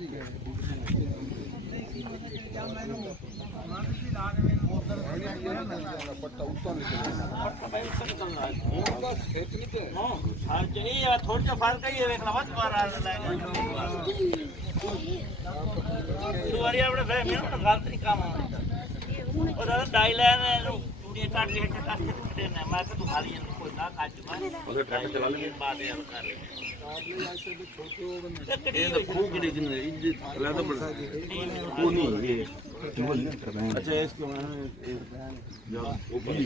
थोड़ा सा फर्क है ये देखना मत बाहर अपने फैमिली में गलत नहीं काम और डाई लाइन चूड़ियां काट के देना मैं तो खाली कोई ना काट चुका उधर ट्रैक्टर चला लेंगे बाद में कर लेंगे ये तो खूब की लेकिन ये तो बड़ा वो नहीं ये अच्छा इसको जो ऊपर ही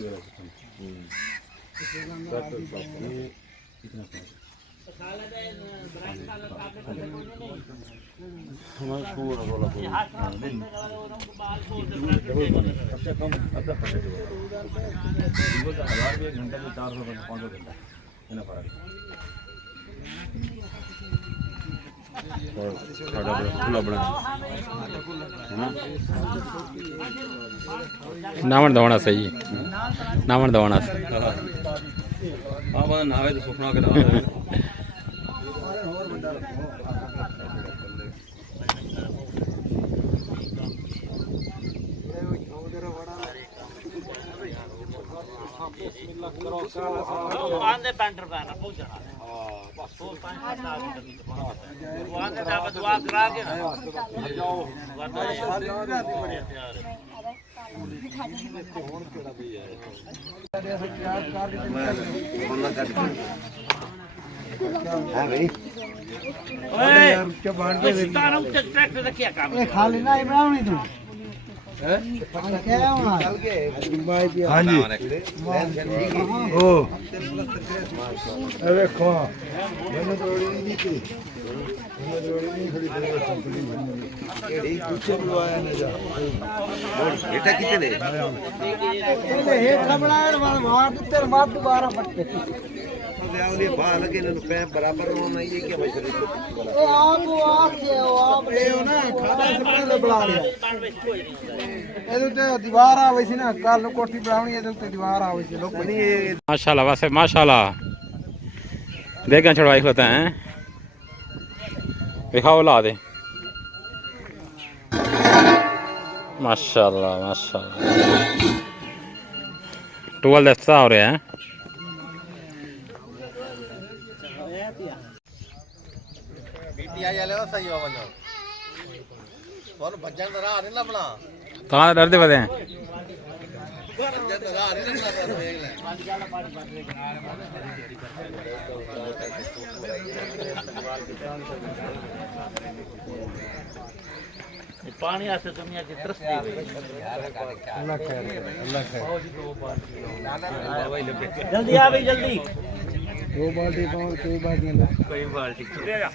हमारा पूरा बोला सबसे कम अदरक हजार भी 1 घंटे में 400 500 घंटा इतना फर्क खुला बड़ा है ना नावण दवाना सही है नावण दवाना हाँ बंदा नावे तो सुखना के नाव आंदे पेंटर पे ना पहुंचना हां बस 4-5 वो आंदे दा दुआ करा के ना जाओ वरना हां भाई ओए यार क्या बांट दे तारा उच्च ट्रैक्टर का क्या काम है खाली ना बनावनी तू हैं क्या होना चल के भाई दिया हां जी ओ अरे देखो मैंने जोड़ी नहीं की मैंने जोड़ी नहीं खड़ी एड़ी पीछे बुलाया ने जा बेटा कितने ये हे खबड़ार मार तेरे मार दोबारा फटके ले बा लगे न पे बराबर होना ये क्या मछली ए आप ए ना खादा से पहले बुला लिया ਇਹਦੇ ਤੇ ਦੀਵਾਰ ਆਵੇ ਸੀ ਨਾ ਕੱਲ ਨੂੰ ਕੋਠੀ ਬਣਾਉਣੀ ਇਹਦੇ ਉੱਤੇ ਦੀਵਾਰ ਆਵੇ ਸੀ ਲੋਕ ਨਹੀਂ माशाल्लाह वैसे माशाल्लाह देगा छड़वाई होता है दिखाओ ला दे माशाल्लाह माशाल्लाह टूल दस्ता हो रहा है बीटीआई वाले वो सही हो वनो और भजन दरा नहीं लबना कहां डरते बदे हैं भजन दरा नहीं लबना देख ले पानी आसे दुनिया की तरसती है अल्लाह खैर जल्दी आ भाई जल्दी 2 बाल्टी पाओ कोई बाल्टी कोई बाल्टी ले जा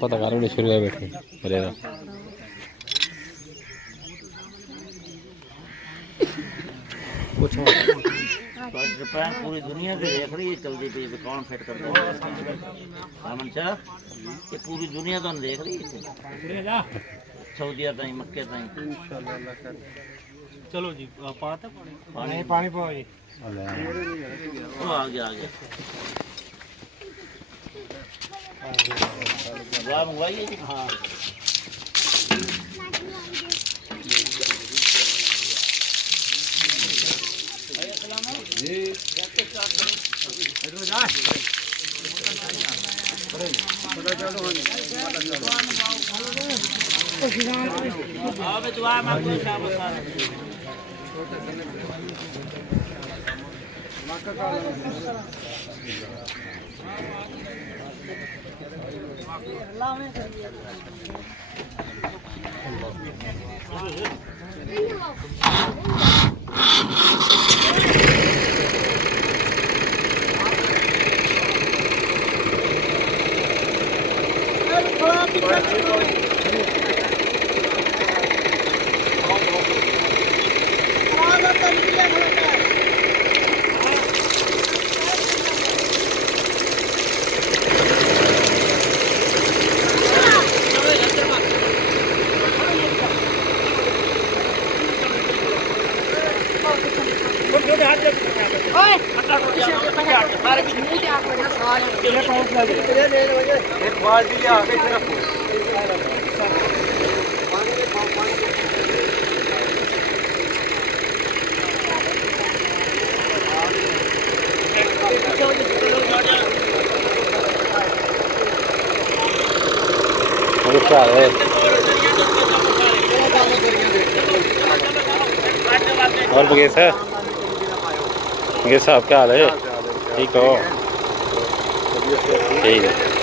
पता कर शुरू है बैठे बोलेगा कुछ पूरी दुनिया से देख रही है चलती पी कौन फिट कर रामन शाह ये पूरी दुनिया तो देख रही है सऊदिया ताई मक्के ताई चलो जी पाता पानी पानी पाओ जी आ गया मंगवाइए जी हाँ और बगेश है, बगेश साहब क्या हाल है? ठीक हो? ठीक है।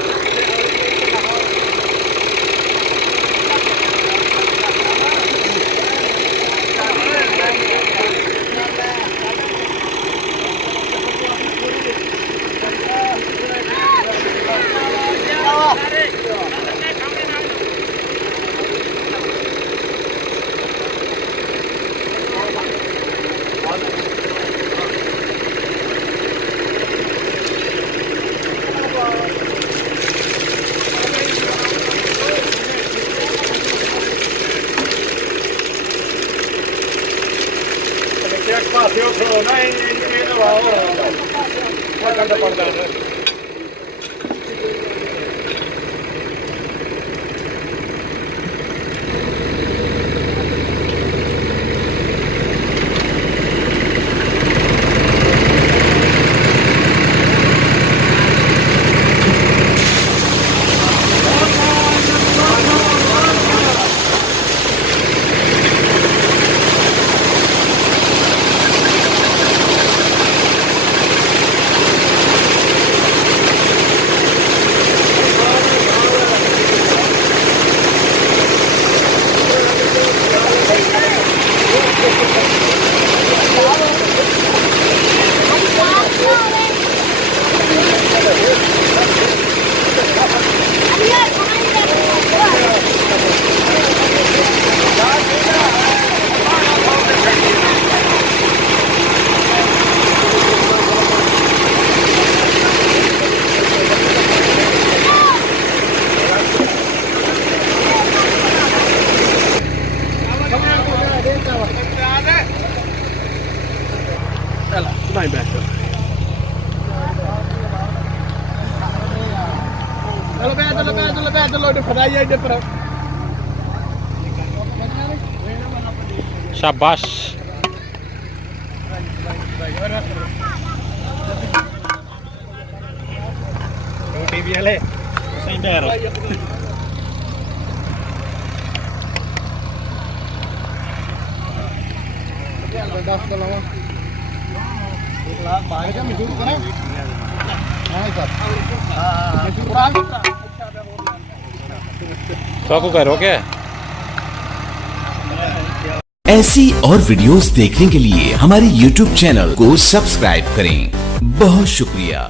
शाबाश। टीवी वाले सही पैर तो करो क्या? ऐसी और वीडियोस देखने के लिए हमारे YouTube चैनल को सब्सक्राइब करें। बहुत शुक्रिया।